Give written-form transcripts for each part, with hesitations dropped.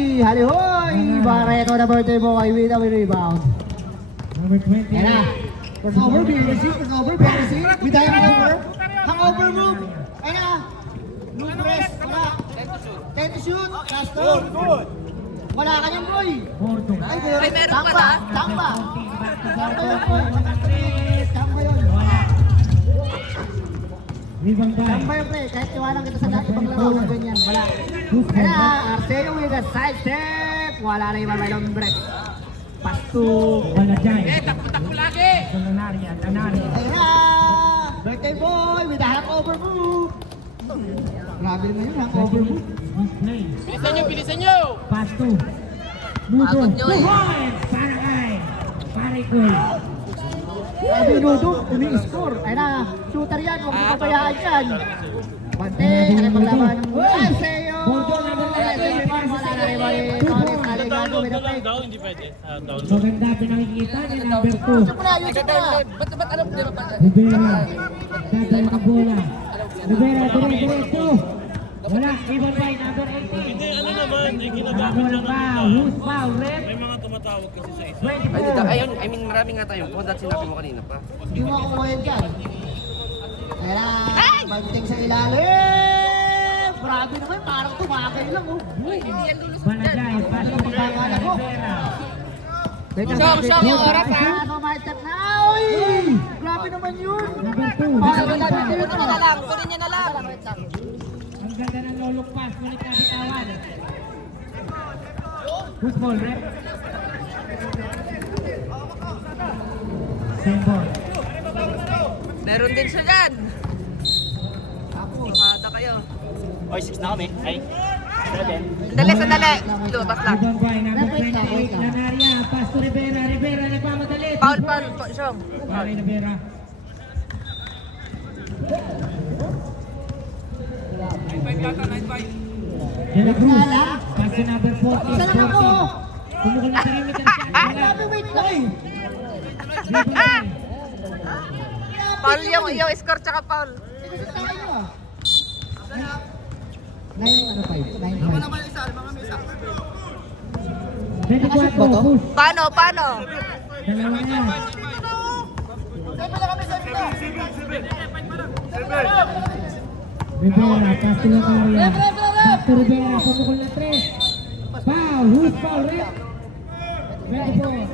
Halihoy! Barreto na birthday mo kay Wina with rebound. Number 20. Ayan na. Turnover, turnover, with the hangover. Hangover move. Ayan na. Blue press, wala. 10 to shoot, last two. Wala ka niyang boy. 4-2. Ay, meron tamba, pala. tamba. Tamba yun, boy. Tamba yun. Rebound by. Tamba yun, pre. Kahit tiwalang kita sa lahat ibang laro ng ganyan. Wala. Ayan na, Arsenio with a side step. Wala na yung mga break. Pasto. Balajay. Takbo lagi! Lanaria. Ayan na! Birthday boy with a hangover move! Grabe naman yun, hangover move. Display. Bilisan nyo! Pass 2. Nudo. Pagod nyo 2 eh. points. Para kay. Pare ko. Grabe Nudo, umi-score. Ayan na, shooter yan, huwag mo pabayaan yan. Bante, nakipaglaban ng Arsenio! Bordo number 11. Wala na rin ba rin? Tony Taligado with a fake. Hindi pwede. Down. Maganda pinakikita ni number 2. Shoot mo na, yung shoot mo na. Ba't alam mo ba? Rivera. Dadal ng bola. Rivera, diretso. Wala. Rebound by number 18. Hindi, ano naman, eh, Number ginagamit lang foul. ng Who's foul? Rep. May mga tumatawag kasi sa isa. 24. Ay, dito. Ayun, I mean, marami nga tayo. Kung dati sinabi mo kanina pa. Hindi mo ako kumain dyan. Ayan na, banting sa ilalim! Grabe naman, parang tumakay lang oh. Balajay. Pass to Rivera. Siyang yung oras, ha? Kumartap na! Uy! Grabe naman yun! Number 2. Parang wala na Kunin nyo na lang, kunin nyo na lang. Ang ganda ng lolok pass. Ngunit nabitawan. Who's ball, Rep? Same ball. Meron din siya dyan. Bukada kayo. Oy, 6 na kami. Ay, 7. Sandali. Lumabas lang. Rebound by number 28. Lanaria. Pass to Rivera. Rivera nagmamadali. Foul, Siyong. Pare Rivera. De La Cruz. Pass to number 40. Isa lang ako! Kumukul na 3 meters siya. Wala. Grabe, wait lang! Rebound by. Foul yung score tsaka foul. Ano 5? 24. Push. Paano? Dalawa na yan. Rivera, pass to Lanaria. Back to Rivera, pumukul na 3. Foul, who's foul, Rep? 24.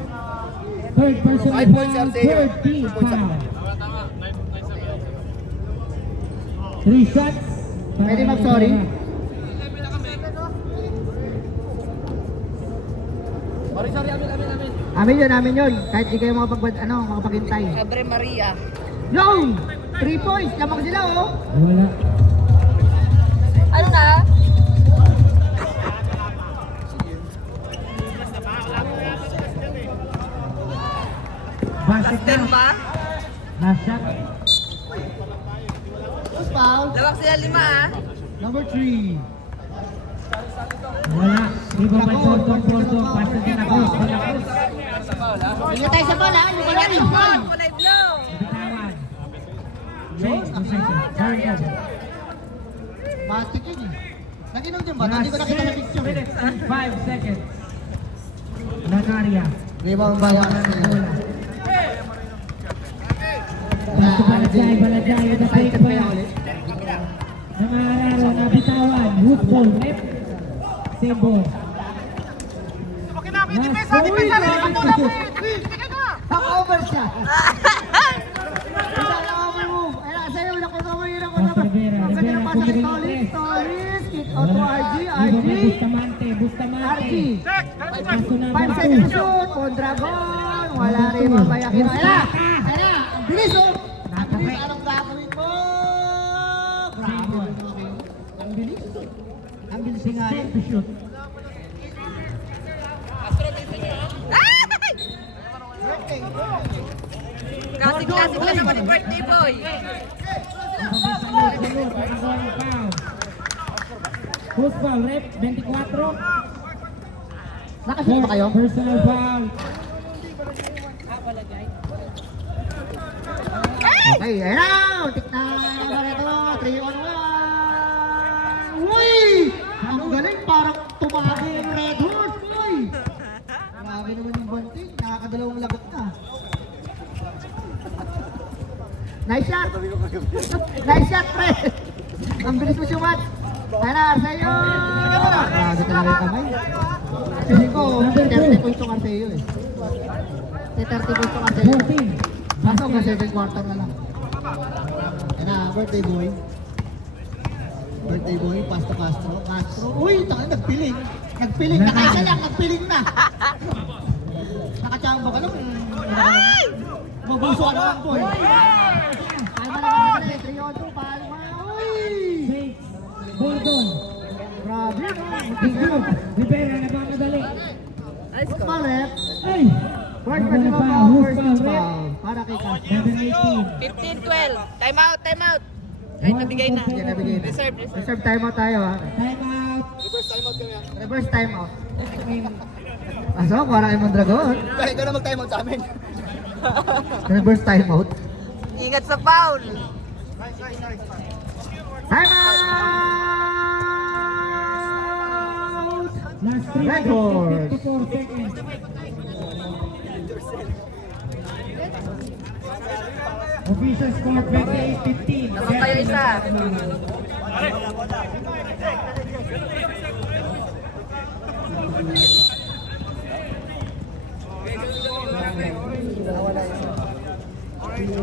Third personal foul, third team foul. 3 shots. Pwede mag-sorry? Amin yun. Kahit di kayo makapaghintay. Abre Maria. Yo! 3 points, lamang sila oh! Wala. Ano na? Basket Ten na. ba? Last shot. Who's foul? Lawak sila 5 ah. Number 3. Wala. Rebound by Porto. Pass to De La Cruz. De La Cruz. Ingat tayo sa bola, yung wala yung ball! Kulay blue. Bitawan. Change possession. Very good. Matik yun eh. Nag-inom din ba? Hindi ko Last nakita na 6 picture. minutes and 5 seconds. Lanaria. Rebound by Bola. Gusto Balajay with the fake pass. Nangararo na bitawan. Hook ball. Rep. Same ball. Last 4 Back-over siya! Isa lang ako move. Ayun, sa'yo, nakunawa. Rivera, Rivera, pumigil na Tolis, tres. kick out to RG, Bustamante. RG. Paso 5 number seconds 2. shoot, Mondragon, wala rin mga bayakin. Ayun na, ang bilis oh! Ang bilis, anong gagawin mo? Grabe. Ang bilis. Ang bilis nga Same rin. to shoot. Klasik lang naman yung birthday boy. Salud. Nakagawa foul. Who's foul, Rep? 24. Nakashoot ba kayo? Personal foul. Okay, ayun na! Tik na naman ito. 3 on 1. Uy! Ang galing, parang tumagi yung red Nice shot! Nice shot, pre! Ang bilis mo sumat! Ayan na, Arceo! Grabe talaga yung kamay. Feeling ko, 30 points yung Arceo eh. 30 points yung Arceo. 14. Pasok ka 7 quarter na lang. Ayan na, birthday boy. Birthday boy, pass to Castro. Castro, uy, tanga, nagpiling. Nagpiling, nakaisa lang, nagpiling na. Nakachamba ka lang. Mabuso ka naman, boy. Palma naman ka na, 3-2, palma. Uy! 6. Gordon. Grabe, no? Tingnan. Rivera nagmamadali. What's my left? Ay! First Wala personal pa. foul, Who's first foul, foul. Para kay Castro. 7-18. 15-12. Time out, time out. Ay, nabigay na. Yan, nabigay na. Reserve, reserve. Reserve timeout tayo, ha? Time out. Reverse timeout. Pasok, para kay Mondragon. Kaya ikaw na mag-timeout sa amin. Reverse timeout. Ingat sa foul. Timeout! Last 3 Red minutes horse. and 54 seconds. Official score 28-15. Naman tayo isa.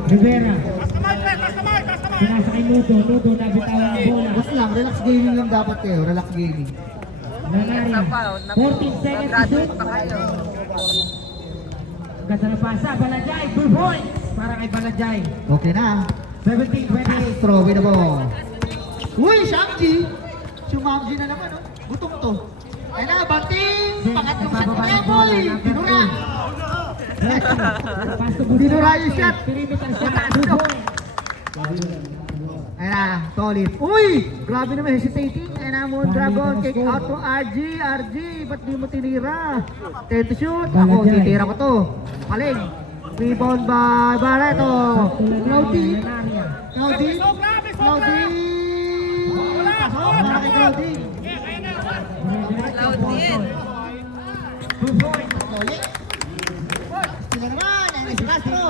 Rivera. Pinasa kay Ludo. Ludo nabitawan ang bola. Basta lang, relax gaming lang dapat kayo. Relax gaming. Nanaria. 14 seconds to shoot. Graduate pa kayo. Ganda na pasa. Balajay. 2 points. Para kay Balajay. Okay na. 17-28. Throw in the ball. Uy, Shamji! Sumamji na naman, oh. Gutom to. Ayun na, banting! Pangatlong shot niya, boy! Tinura! Pass to Tinura yung shot! Perimeter shot. 2 points. Ayun na, solid. Uy! Grabe naman, hesitating. Ayun na, Mondragon. Kick out to RG. RG, ba't di mo tinira? 10 to shoot. Ako, titira ko to. Paling. Rebound by Barreto. Claudine. Claudine. Claudine. Pasok. Para kay Claudine. Claudine. 2 points. Oye. Sila naman. Ayun si Castro.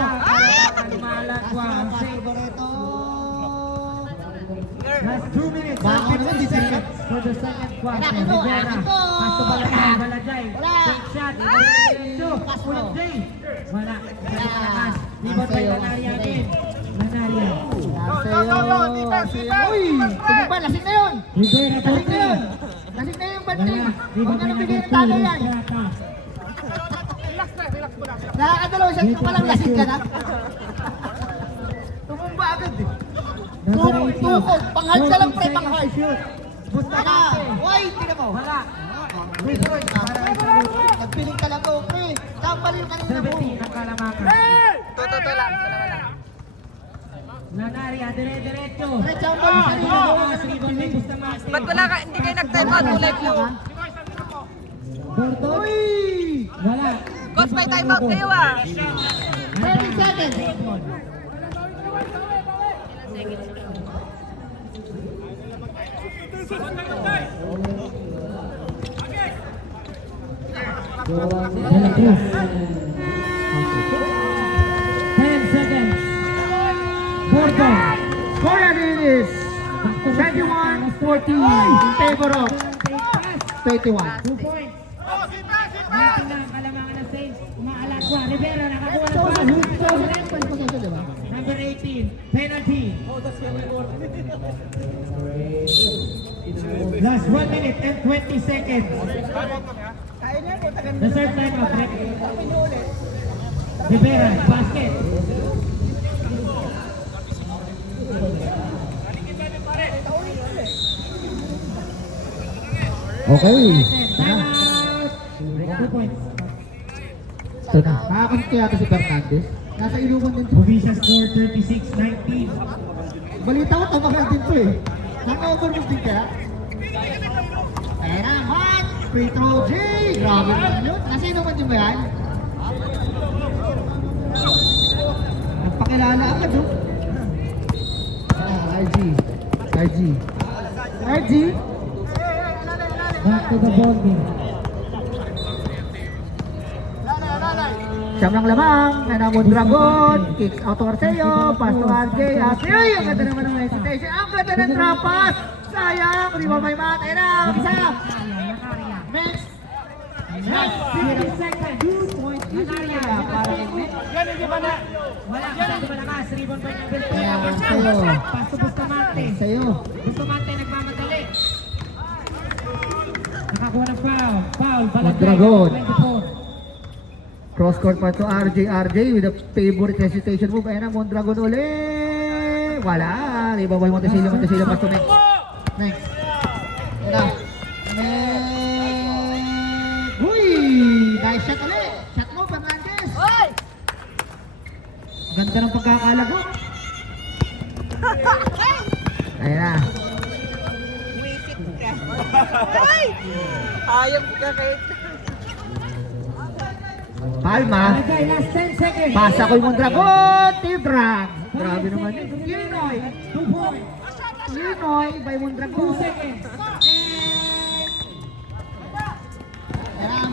Malagwa. Pasok Barreto. Last 2 minutes. Bako naman, di sila. For the second quarter. Anak ito, Rivera. anak ito. Pass to Balajay. Balajay. Wala. Take shot. Castro. Ulap Jay. Wala. Wala. Rebound by Lanaria again. Lanaria. Arceo. Uy! Tumumpa, lasing na yun! Rivera Lasing na yun! 14. Lasing na yung banting! Wala. Huwag Rebound ka by nang bigyan ng number 2. tago yan! Estrata. Nakakadalaw siya ka palang lasing ka na. Tumumba agad eh. Number 18. Tukod! Panghal ka lang pre, 14 panghal! seconds to shoot. Busta na! Uy! Tira mo! Wala. Nagpiling talaga oh pre! Kapal yung kanina mo! 17 ang kalamakan. Tututo lang. Dalawa lang. Lanaria, dire-diretso. Diretso ang ball sa kanina mo! Rebound by Bustamante. Ba't wala ka, hindi kayo nag-time out? Kulay blue. Gordon. Uy! Wala. Coach, may time out kayo ah. 30 seconds! De La Cruz. 10 seconds. Gordon. Score and it is 21-14 in favor of 21. 2 points. Dito na ang kalamangan ng Saints. Umaalagwa. Rivera nakakuha ng foul. Hook foul. Number 18. Penalty. Last 1 minute and 20 seconds. Reserve time out. Rivera, basket. Okay. Time out. 2 points. Ito na. Nakakasit kaya ito si Fernandez. Nasa inuman din to. Official score 36-19. Balita ko, tamagal din to eh. Naka-overmove din kaya. Kaya na, hot! Free throw, J! Grabe naman yun. Nasa inuman din ba yan? Nagpakilala agad oh. RG. RG. RG. Back to the ball game. Siyam ng lamang, Enamon Dragon, kicks out to Arceo, pass to RJ, ay, ang ganda naman ng hesitation, ang ganda ng drop pass, sayang, rebound by Matt, ayun na, isa, next, 15 seconds. 2.2 para kay Nick. Wala ka sa malakas. Rebound by number 3. Ayan, sa'yo. Pass to Bustamante. Sa'yo. Bustamante nagmamadali. Nakakuha ng foul. Foul. Mondragon. 24. Cross court pa to RJ with a favorite hesitation move. Ayun na, Mondragon uli. Wala. Rebound by Montesillo pass to next. Next. Ayun na. Uy! Nice shot ulit. Shot mo, Fernandez. Hoy! Ganda ng pagkakalago. Ayun na. Wisit ka. Ay! Ayam ka kahit. Palma. Okay, last 10 seconds. Pasa ko yung Mondragon. T-Drag. Grabe naman yun. Ginoy. 2 points. Ginoy by 2 Mondragon. seconds.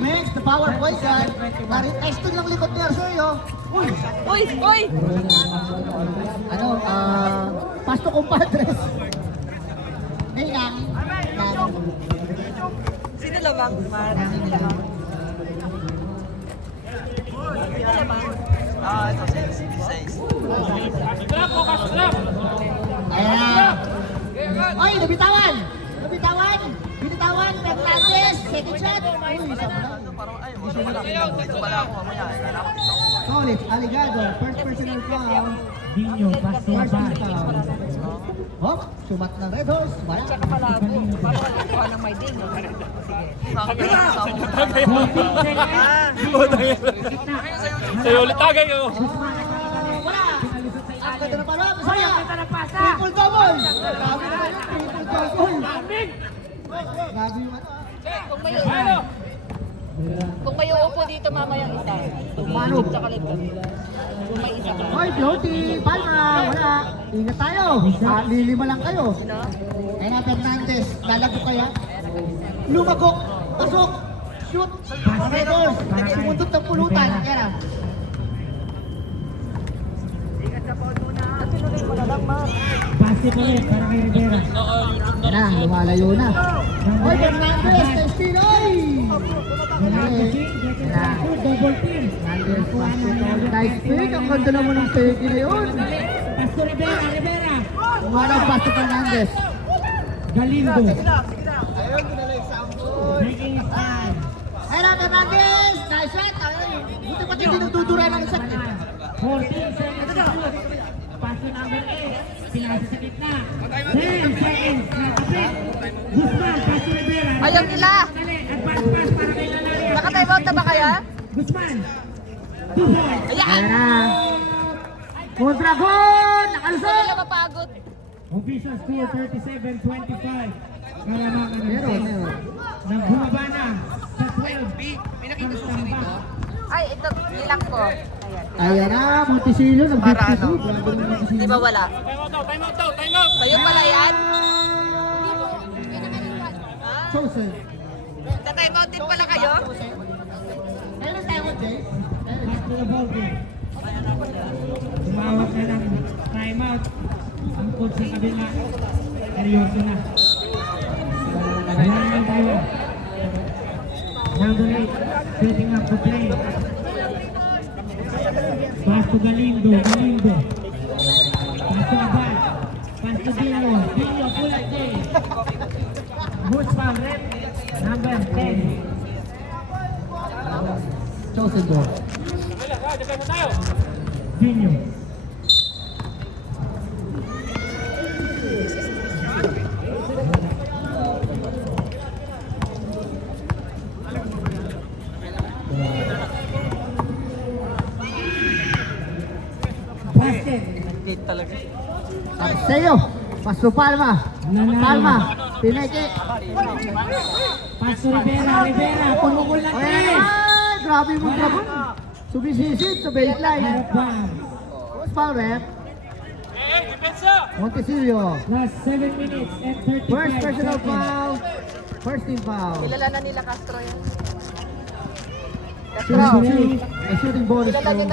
Mix, the power boys yan. Narin-testing lang likod ni Arceo. Uy! Uy! Uy! Ano, pasto compadres. Hey, nang. Sino lamang? Sino lamang? Sino lamang? Ito size. Ayan na. Oy, nabitawan! Nabitawan! Binitawan, Fernandez, second shot. Uy, isa pa lang. Solid, Aligado, first personal foul. Dino, pass to First Abad. team foul. Hop, sumat ng Red Horse. Wala. Tsaka malabo. Parang nagkuha ng may ding. Sige. 14 seconds. Sa'yo ulit tagay oh. Wala. Pinalisot sa Ang ganda ilalim. ng palo. Hoy, Masaya. ang ganda ng pasa. Triple double. Grabe na yun, triple double. Grabe yung ano. Kung may uupo dito mamayang isa. Paano? Tsaka lito. Kung may isa ka. Hoy, floaty, Palma, wala. Ingat tayo. Lilima lang kayo. Ayun na, Fernandez. Lalago kaya. Lumagok. Pasok. Shoot. Red Horse. Sumundot ng pulutan. Yan na. Basket ulit para kay Rivera. Yan na, lumalayo na. Hoy, Fernandez, Testinoy! Ronaldo King, gets it back to double team. Fernandez, basket. Nice pick. Ang ganda naman ng peki na yun. Pass to Rivera, Rivera. Umana ang pass to Fernandez. Galindo. Breaking his time. Ayun na, Fernandez! Nice shot! Ay, buti pati dinududura ng isa. 14 seconds to shoot. Pass to number 8. Pinasa sa gitna. 10 seconds. Nakapit. Guzman, pass to Rivera. Ayaw nila. Dali, advance pass para kay Lalario. Naka-time out na ba kaya? Guzman. 2 points. Ayun na. Mondragon! Hindi Nakalusot! nila mapagod. Official score 37-25. Kaya naman Meron. nang bumaba na sa 12. Ay, ito, nilang ko. Ayan. Ayan na, Montesillo, Para nag-52. ano? Grabe naman Montesillo. Di ba wala? Time out! Kayo pala yan? Chosen. Sa-time out din pala kayo? Kailan tayo, Jay? Back to the ball game. Tumawag na ng timeout. Ang coach sa kabila. Seryoso na. Ayan lang tayo. Number 8. Setting up the play. Pass to Galindo. Galindo. Pass to Abad. Pass to Dino. Dino, pull up Jay. Boots foul, rep. Number 10. Chosen ball. Dino. Basket. Arceo. Paso Palma. Palma. Pineke. Pass to Rivera. Rivera. Pumukul ng Ayan 3. na. Grabe yung Mondragon. Sumisisid sa baseline. Bam. What's foul, ref? Montesillo. Last 7 minutes and 35 First personal seconds. foul. First team foul. Kilala na nila Castro yan. May shooting bonus po. Sorry.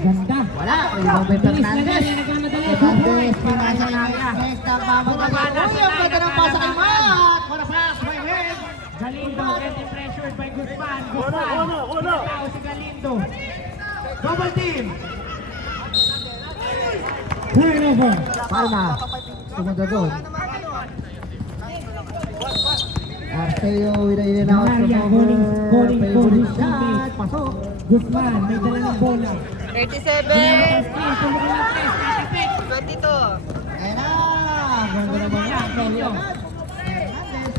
Ganda. Wala. Rebound by Bilis Fernandez. lagay, nagmamadali. Fernandez, pinasa ng next. Nagmamadali. Uy, ang ganda ng pasa kay Matt. What a pass by Red. Galindo getting pressured by Guzman. Tao si Galindo. Double team. Turnover. Palma. Sumunod doon. Arceo with a in and out Maria, turnover. bowling for Favorite his shot. teammate. Pasok. Guzman, may dala ng bola. 37. Pumukol ng 3, tatipik. 22. Ayan na. Ganda naman yan. Galindo. Hernandez.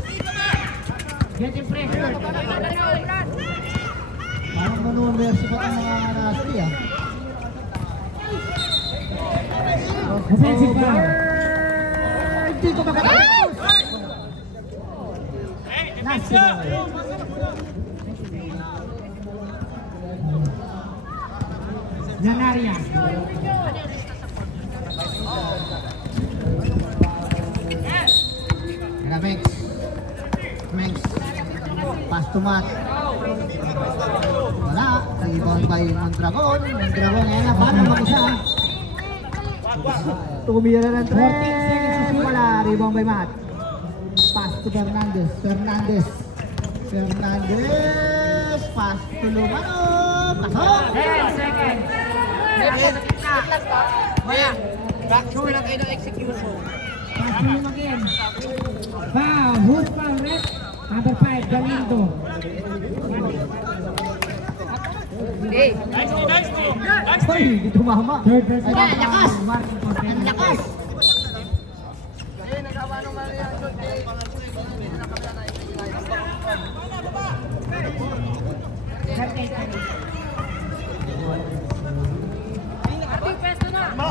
Getting pressured. Parang manuang versi pa ang mga nasty ah. Offensive foul. Hindi ko makatapos. Nasty ball. Lanaria. Kaya Mengs. Mengs. Pass to Matt. Wala. Rebound by Mondragon. Mondragon. Ayan na. Paano mag-isa? Tumira ng 3. Wala. Rebound by Matt. Pass to Fernandez. Fernandez. Fernandez. Pass to Lumano. Pasok. 10 seconds. Back-show lang kayo ng execution. Pass him again. Foul. Who's foul, Red? Number 5, Galindo. Okay. Hoy, hindi tumama. Third versus Ay, ang lakas. Ang lakas.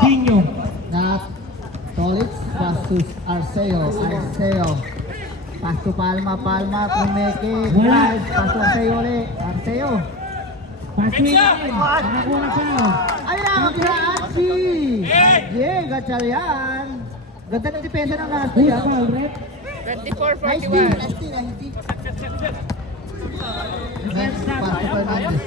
Dino. Nat Tolitz versus Arceo. Arceo. Pass to Palma. Palma. Pumeke. Wala. Pass to Arceo ulit. Arceo. Pass him again. Nakakuha ng foul. Ay na, magkira Archie. Yeah, gachal yan. Ganda ng depensa ng Nasty. Who's ah. foul, Red? Nice team. Nice team. Nice team. Next, pass to Fernandez.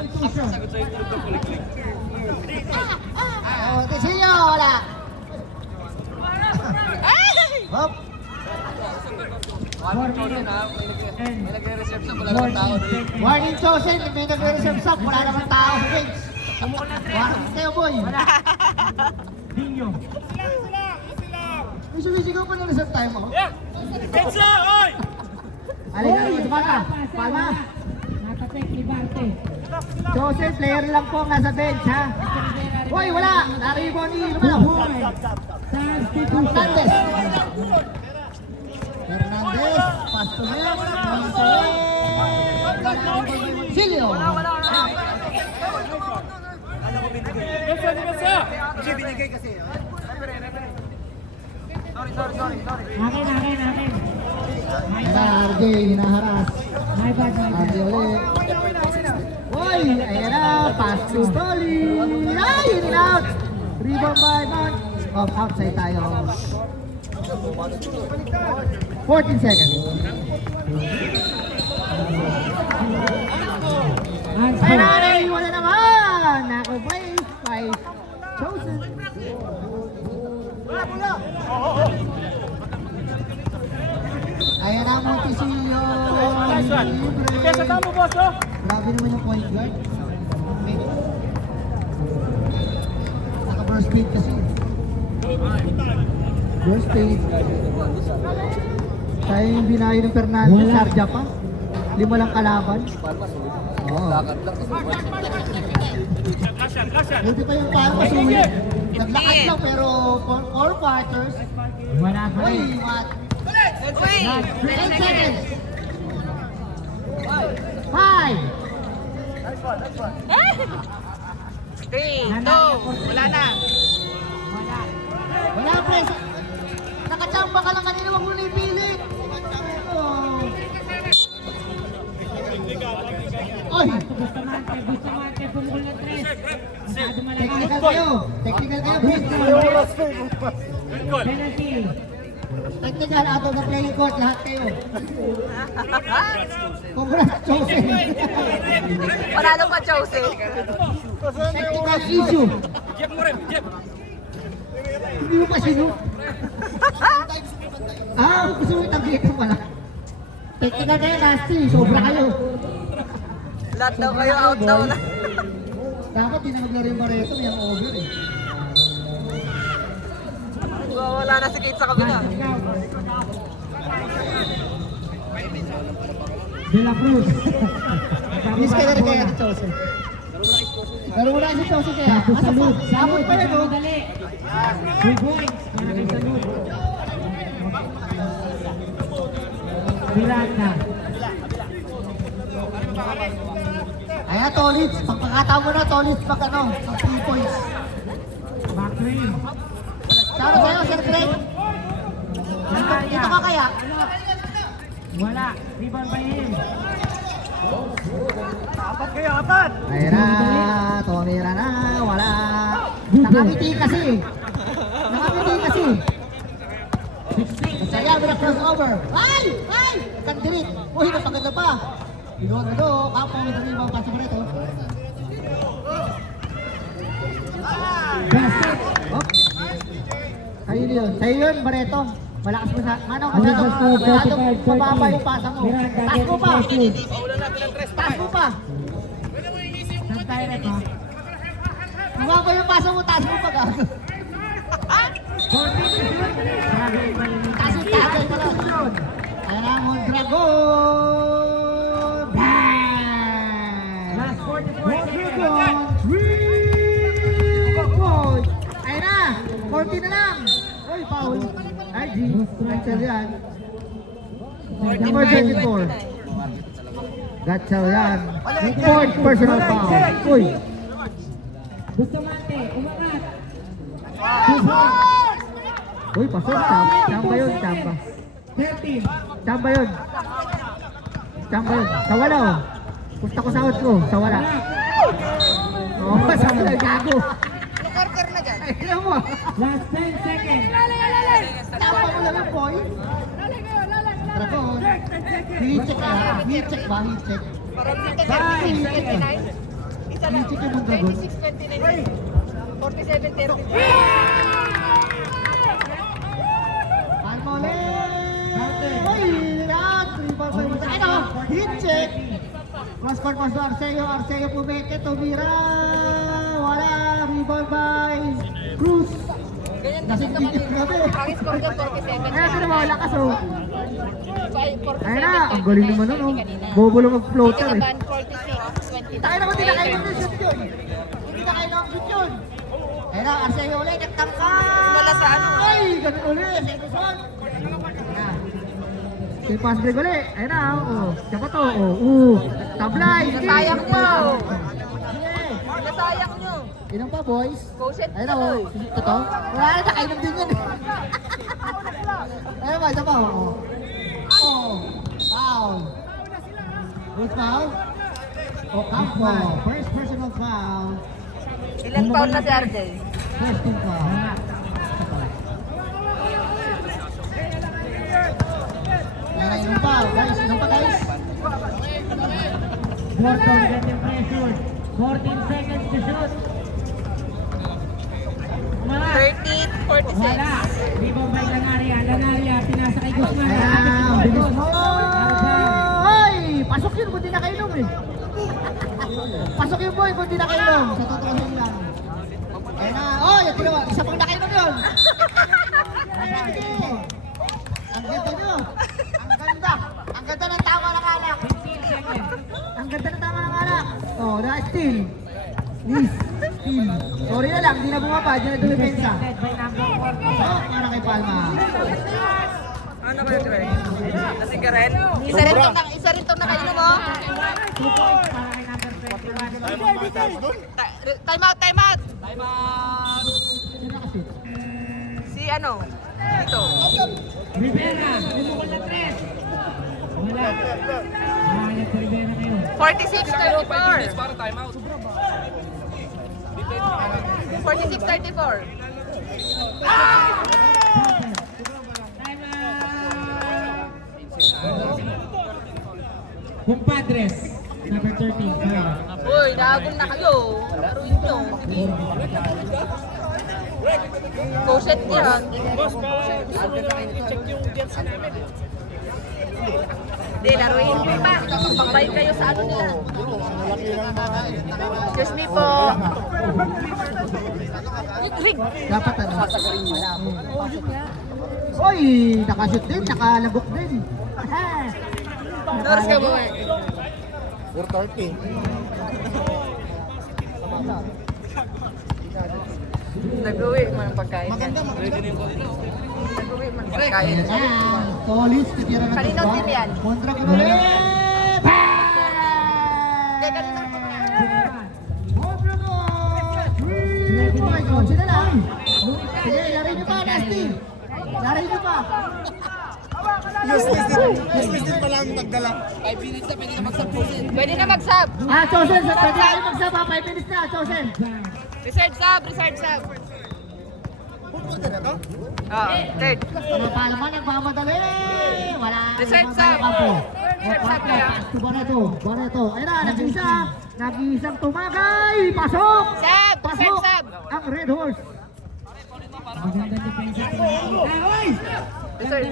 Substitution. Oh, Desilio, wala. Hop. 4 minutes. And Warning Chosen, may nagre-reserve stop. Wala naman tao sa bench. Warning kayo, boy. Dino. May sumisigaw pa ng reserve time ako. Pensa, oy! Halika naman, Palma. Palma. Nakatek ni Barte. Chosen, player lang po ang nasa bench, ha? Hoy, wala. Naribo ni Lumano. Buhay. Substitution. Fernandez. Fernandez. Pass to him. Silio. Pensa, pensa! Akin. Kaya RJ, hinaharas. My bad. RJ ulit. Hoy, ayan na. Pass to Dolly. Ay, in and out. Rebound by Mark. Outside tayo. 14 seconds. Ay na, naiwan na naman. Nako-brace by Chosen. Ayan na, Montisillo. Pensa, tamo, boss, oh! Grabe naman yung point guard. Naka-burst plate kasi. Burst plate. Kaya yung binayo ng Fernandez, Sarja pa. 5 lang kalaban. Oo. Buti pa yung Palma sulit. Naglakad lang pero 4 quarters. Wala pa Uy, rin. Matt. Uy! 10 seconds. 5. 3, 2, wala na. Wala, pres. Nakachamba ka lang kanina, wag mo na ipilit. Oh. Oy! Bustamante, pumukol ng 3. Masyado malakas. Technical kayo. Technical kayo. Good goal. Penalty. Technical, out of the playing court, lahat kayo. Congrats, Joseph. Panalo pa, Joseph. Technical issue. Jeff mo rin, Jeff. Hindi mo pa sino. Gusto mo itang dito pala. Technical kayo, nasty. Sobra kayo. Lahat daw kayo, out daw na. Dapat di na maglaro yung Barreto, yung over eh. Wala na si Kate sa kabila. De La Cruz. Miss ka na rin kaya ni Joseph. Laro mo na si Joseph kaya. Salud. Sabot pa yun, oh. Madali. 3 points. Para kay Salud. Miranda. Ayan, Tolitz. Pagpakataon mo na, Tolitz, pag ano, pag 3 points. Back ring. Saro sa'yo, Sir Greg. Dito ka kaya? Wala. Rebound by him. Ayan na, tumira na, wala. Nakangiti kasi. Nakangiti kasi. 6-6. Saya, may crossover. Ay! Ay! Kandirit. Uy, napaganda pa. Inuwag na do, kapong may dami mga pasok rito. Basket. Hop. Sa'yo yun. Sa'yo yun, Barreto. Malakas mo sa... Ano, Masyado, masyado mababa yung pasa mo. Miranda, Taas mo pa. get Taas mo pa. Saan tayo rin, ha? Mababa yung pasa mo, taas mo pa gago. 14 to shoot. Grabe, malinis. Taas yung tagay pa lang. Ayan na, Mondragon. Bang! Last 44 seconds. Ayan na, 40 na lang. Uy, foul. Ay, G. Gatchel yan. Number 24. Gatchel yan. Fourth personal foul. Uy. Bustamante, umangat. 2 points. Uy, pasok. Chamba yun, chamba. 13. Chamba yun. Chamba yun. Sa wala, oh. Gusto ko sahod ko. Sa wala. Oo, sa wala. Gago. Quarter na dyan. Ay, alam mo. Last 10 seconds. Tama mo lang yung boy. Dragon. Heat check na. Heat check ba? Heat check. Bakit heat check ba? Isa lang. Heat check yung Mondragon. 26-29. 47-30. Palma ulit. Uy, yan. 3-5-5. Ano? Heat check. Cross court pass to Arceo. Arceo pumeke. Tumira. Wala. Rebound by Cruz. Ganyan Nasa din naman tigil yun. grabe. Ang score dyan, 47. Ayan, ito naman. Lakas, oh. 47, Ayan na. Ang galing naman nun, oh. Bobo lang mag-floater, eh. Kinaban, 46-29. Tayo naman, hindi na kayo ng shoot yun. Hindi na kayo ng shoot yun. Ayan na, Arceo ulit. Nagtangka. Wala sa ano. Ay, ganun ulit. Sa Edison. Ayan. Si pass break ulit. Ayan na, oh. Siya pa to, oh. Tablay. Nasayang nyo. Sige. Nasayang nyo. Ilan pa, boys? Go set Ayun na na, oh. Ito? Wala na, nakainom din yun. Ayun ba, isa pa, oh. Oh. Foul. Who's foul? Oh, Campo. First personal foul. Ilan foul na si RJ? First team foul. Ayun, inom pa, guys. Inom pa, guys. Morton getting pressure. 14 seconds to shoot. Umangat. 30-46. Wala. Rebound by Lanaria. Lanaria, pinasa kay Guzman. Ayan, bilis mo. Arban. Ay, pasok yun kung di na kainom eh. Pasok yun boy kung di na kainom. Sa totoo lang. Ayun na. Oh, yung ginawa. Isa pang nakainom yun. Sige. Ang ganda nyo. Ang ganda. Ang ganda ng tama ng alak. 15 seconds. Ang ganda ng tama ng alak. Oh, na-steal. Please. Steal. Sorry na lang, di na bumaba. Di na dumipensa. Intercepted by number 4. Oh, para kay Palma. Ano ba yun, Dre? Nasigaret? Isa rin tong nakainom, oh. 2 points para kay number 21. Time out, time out! Sino nakashoot? Si ano? Dito. Rivera, bumukol na 3. Wala. Nakakayat sa Rivera kayo. 46-34. Para time out. 46-34. Time out! Compadres, number 13. Uy, nagul na kayo. Laruin nyo. Go set yan. Hindi, laruin nyo pa. Pagbayad kayo sa ano nila. Excuse me po. Dapat ano? Uy, nakashoot din, nakalagok din. Doris ka mo eh. 4:30. Nag-uwi man ang pagkain. Nag-uwi man ang pagkain. Solis, titira na Kanino team yan? Kontra ko ulit. Hindi, kanino team yan? Kontra ko. Oh my God, sila lang. Sige, lari niyo pa, Nasty. Lari niyo pa. Useless din pala ang nagdala. 5 minutes na, pwede na mag-sub. Pwede na mag-sub. Chosen, pwede tayo magsab ha. 5 minutes na, Chosen. Research sub, research sub. Oo, third. Ano pa naman, nagmamadali. Wala. Reset, Sam. Reset, Sam, kaya. Barreto. Ayun na, nag-isa. Nag-isang tumagay. Pasok. Sub, research Pasok. sub. Ang Red Horse. Maganda depensa. Oy! Research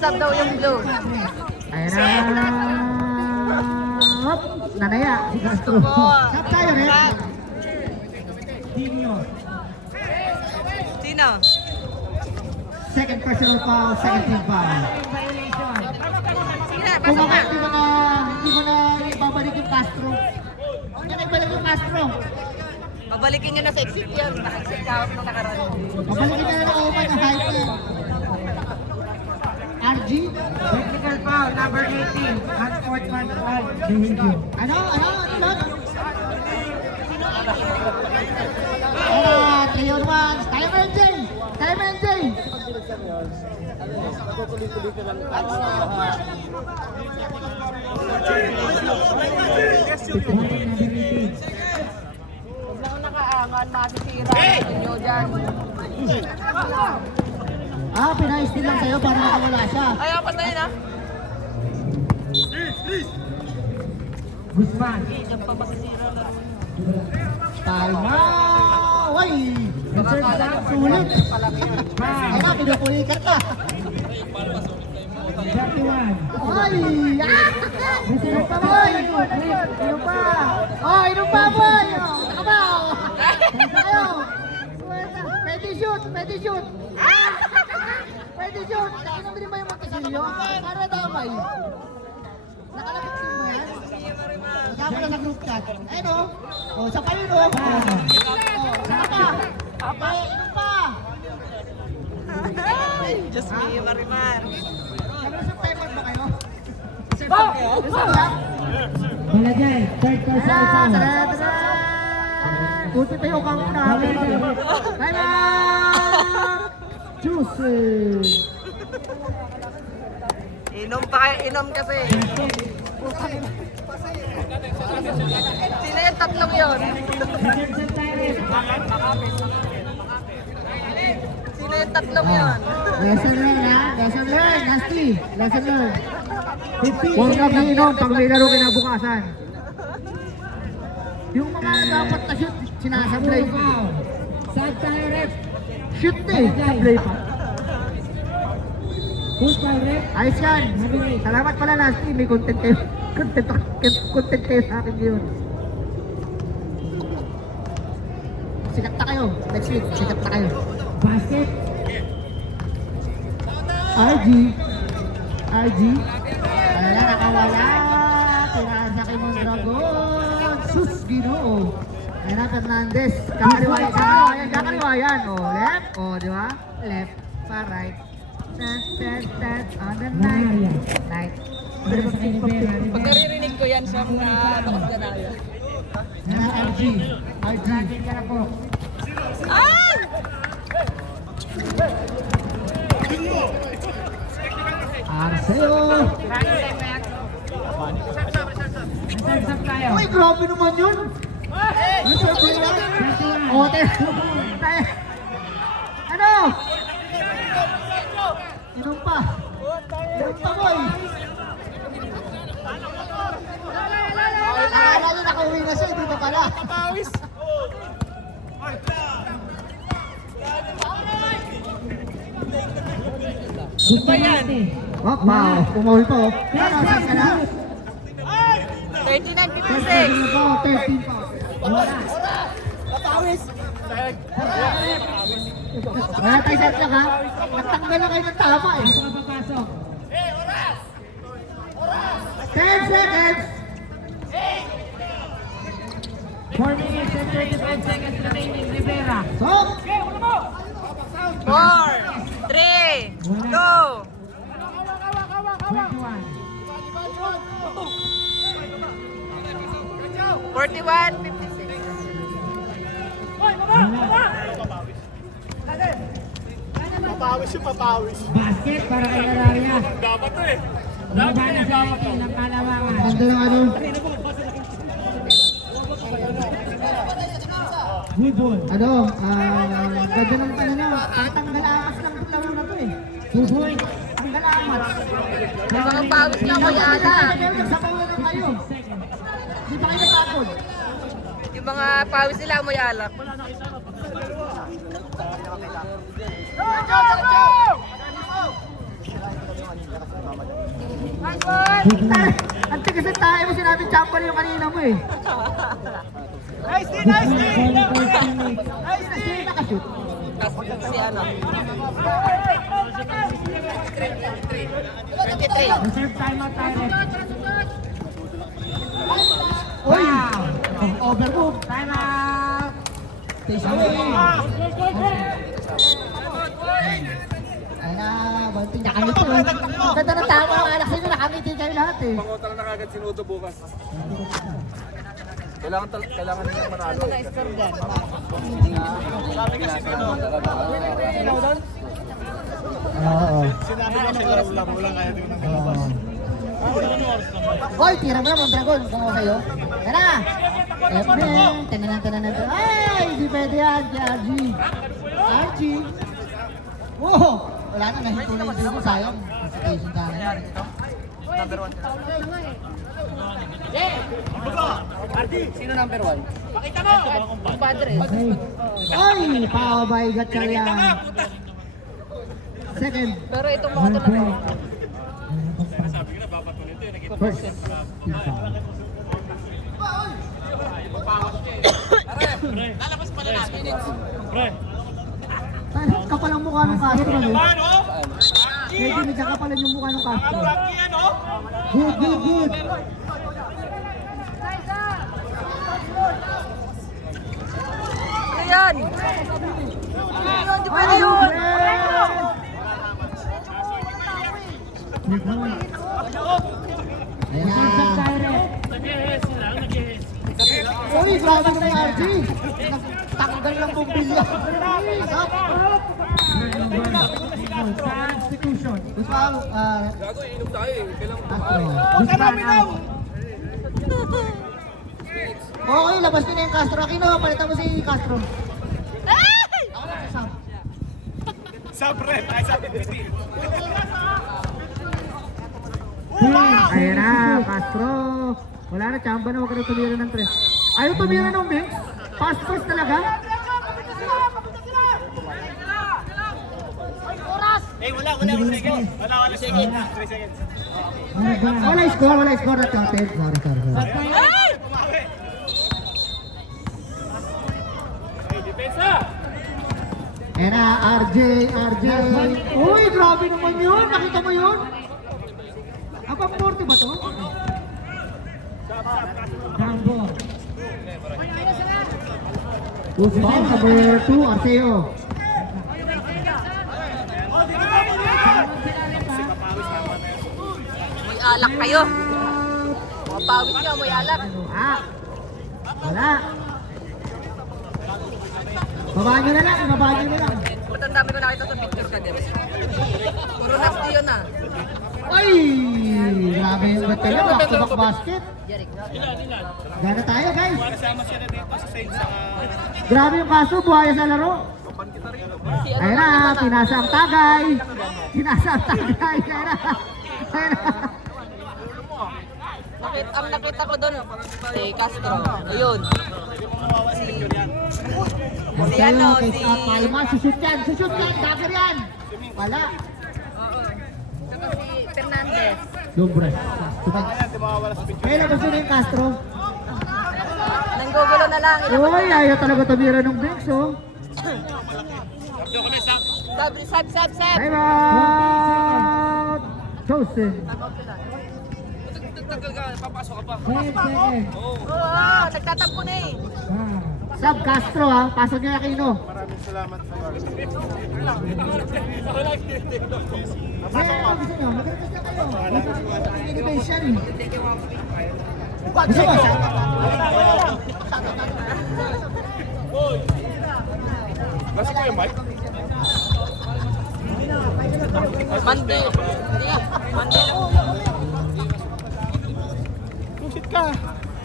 sub daw yung blue. Ayun na. Hop. Nanaya. Si Castro. Sab tayo, Red. Dinyo. Sino? Second personal foul, second team foul. Violation. Sige na, Kung pasok na. hindi mo na ibabalik yung Castro. Hindi na ibalik yung Castro. Pabalikin nyo na sa exit yun. Naka-exit ka ako nung nakaraan. Babalikin na lang ako ng height na. RG? Technical foul, number 18. Unsportsman foul. Behavior. Ano? Lot? 3 on 1. Time and Jay. Huwag lang nakaangan, masisira. Inyo dyan. Pinayos din lang sa'yo para makawala siya. Ay, apat na yun ah. Guzman. Diyan pa masisira na. Palma! Uy! Reserve down. Sulit! Foul. Ano, pinupulikat ka! 31. Ay! Reserve pa boy! Inom pa! Inom pa boy! Nakabaw! Tayo! Pwede shoot! Pwede shoot! Nakainom din ba yung magkasilyo? Para damay. Nakalapit din mo yan? Kasama na sa group chat. Ayun o. Sa pa yun o. Saka pa. Inom pa. Just me, Marimar. Nag-reserve timer ba kayo? Reserve lang? Wala dyan. Third personal foul. Buti tayo ka muna. Time out! Juicy! Inom kasi. Sino yung tatlong yun? Redemption time. Sino yung tatlong yun? Lesson learn ha? Lesson learn! Nasty! Lesson learn! 15 Huwag kang seconds. iinom pag may laro kinabukasan. Yung mga dapat na shoot, sinasablay. Foul. Side tayo, ref. Shoot na eh, sablay pa. Full foul, ref. Ayos yan! Salamat pala Nasty, may content kayo. Content kayo sa akin yun. Sikat na kayo. Next week, sikat na kayo. Basket. RG. Wala, nakawala. Tirahan sa Kimon Dragon. Sus, Ginoo. Ayan na, Fernandez. Kakaliwayan. Left. Di ba? Left. Pa right. On the night. Para sa kay Rivera. Pag naririnig ko yan sa mga bakasganaya. Ayan na, RG. Dragon ka na po. Ay! Arceo. Reserve tayo. Uy, grabe naman yun. Reserve ko yan. Ano? Inom pa. Inom pa, boy. Akala nyo nakauwi na siya, dito pala. Gusto natin. Oh, wow. Pumawal pa, oh. Ano, saan ka na? 39-56. 13 pa, 13 pa. Wala. Wala tayo sa truck, ha? Magtanggal na kayo ng tama, eh. Ito ka papasok. 10 seconds. 4 minutes and 35 seconds remaining. Rivera. So, 4, 3, 2. 21. 41-56. Basket para kay Araria. Dapat to eh. Baba na sa akin ng Kalawangan. ganda ng ano. Good ball. Ano, ganda ng ano na. Tatanggal amas lang itong laro na to, eh. 2 points. Tanggal amas. Mga pawis na ko yata. Nagsapaw na lang kayo. 6 seconds. Di ba kayo napagod? Yung mga pawis nila mo yalak. Ang tigas ng tayo mo, sinabi champa na yung kanina mo, eh. Nice D, nice D. Sino nakashoot? Si ano? 23. Reserve timeout tayo. Uy! Wow. Overmove. Timeout. Station away. Ay na, bunting nakangiti. Ang ganda ng tama ng anak sa'yo, nakangiti kayo lahat, eh. Pangotal na kagad si Nudo bukas. Kailangan nilang manalo. Oo. Sinabi ko sila ulang kaya din ng Hoy, tira mo na mga dragon kung ako sa'yo. Tara! Efren, tananan. Ay, di pwede yan, kay RG. RG. Wow! Wala na, nahito na yung dragon, sayang. Station sana. Sino number 1? Pakita mo! Yung padre. Ay, Pao by Gatchalian. Second. Pero itong mga to lang. First. Lalabas pala na minutes. Parang kapalang mukha ng Castro, no? Medyo may kakapalan yung mukha ng Castro. Good. Ano yan? Di ba Ay, yun? Ayan Reserve na. direct. Uy, grabe ng RG. Tanggal ng bumbilya. Asap. Substitution. Gusto Gago, iinom tayo eh. Kailangan Castro. Okay, labas ko na yung Castro. Aquino, palitan mo si Castro. Ako lang si Sam. Sabre, ay sabi busy. Ayan na, Castro. Wala na, chamba na. Huwag ka na tumira ng 3. Ayaw tumira ng mix? Fast talaga? Wala seconds. Wala seconds. 3 seconds. Wala score at counted. Sorry. Ay! Depensa! Ayan na, RJ. Uy, grabe naman yun. Nakita mo yun? Abang 40 ba to? Gambo. Foul number 2, Arceo. May alak kayo. Mga pawis nyo, may alak. Wala. Babaan nyo na lang. Ba't ang dami ko nakita sa picture ka din? Puro nasty yun ah. Ay! Grabe yung batalya. Back-to-back basket. Gana tayo, guys. Grabe yung kaso, buhaya sa laro. Ayun na, pinasa ang tagay. Pinasa ang tagay. Ayun na. Ayun na. Ang nakita ko doon, si Castro. Ayun. Si ano, si... Palma, sushoot yan, dagger yan. Wala. Saka si Fernandez. Lumbres. Kaya gusto na yung Castro. Nanggugulo na lang. Uy, ayaw talaga tumira ng Brinks, oh. Sab. Time out! Chosen. Papasok ka pa. 5 seconds. Oo, nagtatampo na eh. Sab Castro, ha. Pasok niya Aquino. Kaya gusto nyo, mag-request na kayo. Innovation. Gusto mo, Nasa ko yung mic? Monday. Monday lang. Pusit ka.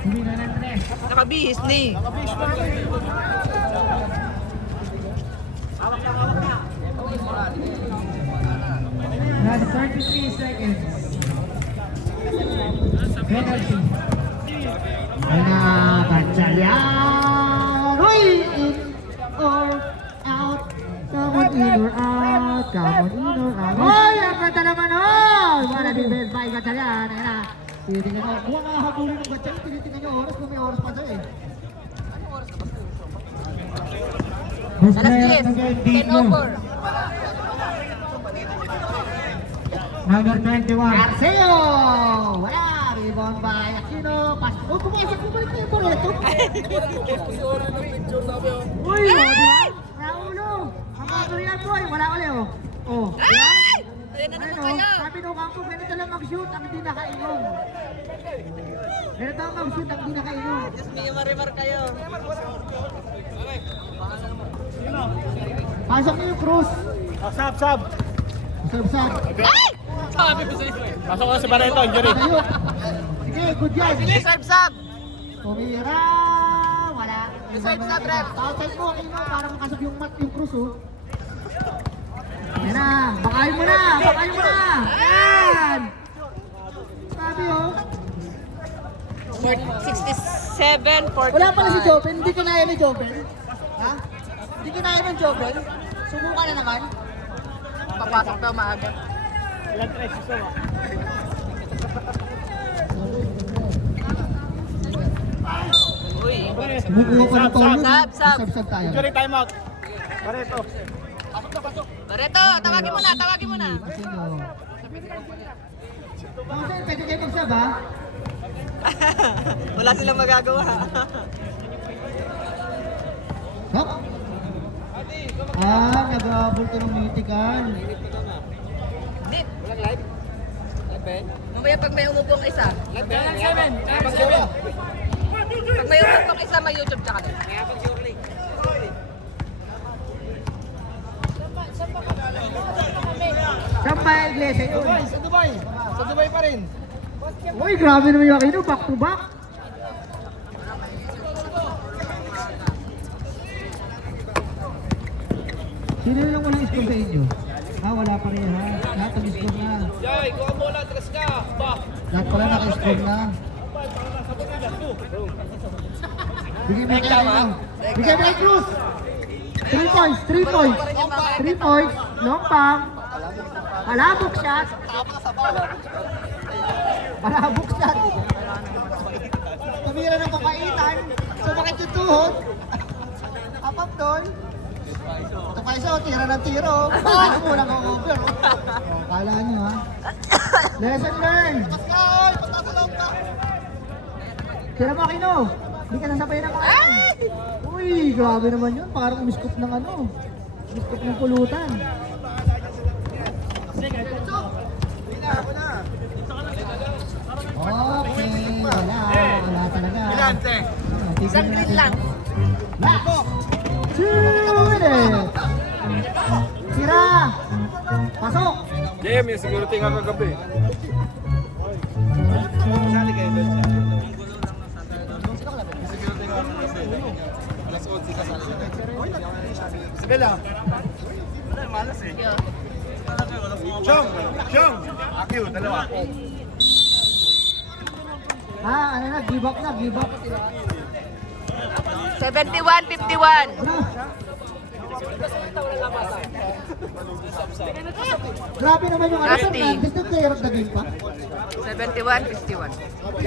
Hindi na ng 3. Nakabihis ni. Last 33 seconds. Penalty. ay na, Gatchalian! Uy! In or out? Come on in or out? Come on in or out? Uy! Ang ganda naman, oh! Wala defense by Gatchalian. Ayun na. Tinitingnan nyo. Huwag nga habulin ng Gatchalian. Tinitingnan nyo oras kung may oras pa doon eh. Best Alas player 10. ng game 10 dito. over. Number 21. Arceo! Wala! Rebound by Aquino. Pas. Oh, kumasok ko balik na yung Barreto. Uy! Oh, di ba? Raulo! Ang kagurian boy. Wala ulit oh. Oh. Ay! Ayun na Ayun naman oh. kayo. Sabi nung kampo, ganito lang mag-shoot ang di nakainom. Ganito ang mag-shoot ang di nakainom. Diyos mio, marimar kayo. Pasok niyo yung Cruz. Sab. Sab. Ay! Sabi ko sa iyo eh. Pasok ka sa Barreto, Jerry. Tayo. Sige, good yan. Sab. Tumira. Wala. Reserve sab, ref. Outside mo, Aquino, para makasok yung mat yung Cruz oh. Yan na. Bakayin mo na. Yan. Sabi oh. 67, 45. Wala pala si Joven. Hindi kinaya ni Joven. Ha? Hindi kinaya ng Joven. Subukan na naman. Papasok daw maaga. Uy. Kumukuha pa ng tono. Sab. Sab tayo. Jerry, time out. Barreto. Barreto, tawagin mo na. Sino? Mga sir, pwede kayo magsab ha? Wala silang magagawa. Hop! Nag-abol to ng mythical. Dip. Mamaya pag may umupong isa. Pag may umupong isa, may YouTube ka kanil. Saan ba yung iglesia yun? Sa Dubai. Sa Dubai pa rin. Uy, grabe naman yung Aquino. Back to back. Sino lang walang score sa inyo? Wala pa rin ha. Lahat ang score na. Yay, kuha mo lang, tres ka. Ba. Lahat pala naka-score na. Bigyan mo kayo. Bigyan mo kay Cruz. 3 points. 3 points. Long pump. Palabok shot. Tumira ng papaitan. Sumakit yung tuhod. Apap doon. Ito pa isa, tira ng tiro. Ano mo lang ang over. Kala nyo ha. Lesson learned. Tira mo Aquino. Hindi ka nasabay ng kain. Uy, grabe naman yun. Parang umiskop ng ano. Umiskop ng pulutan. Okay, wala talaga. Isang green lang. Last 2 minutes. Tira. Pasok. JM, yung security nga kagabi. Sige lang. Chong! Akyo, dalawa. Ano na, give up na, give up. 71-51. Grabe naman yung ano, Nasty. Fernandez na player of the game pa. 71-51.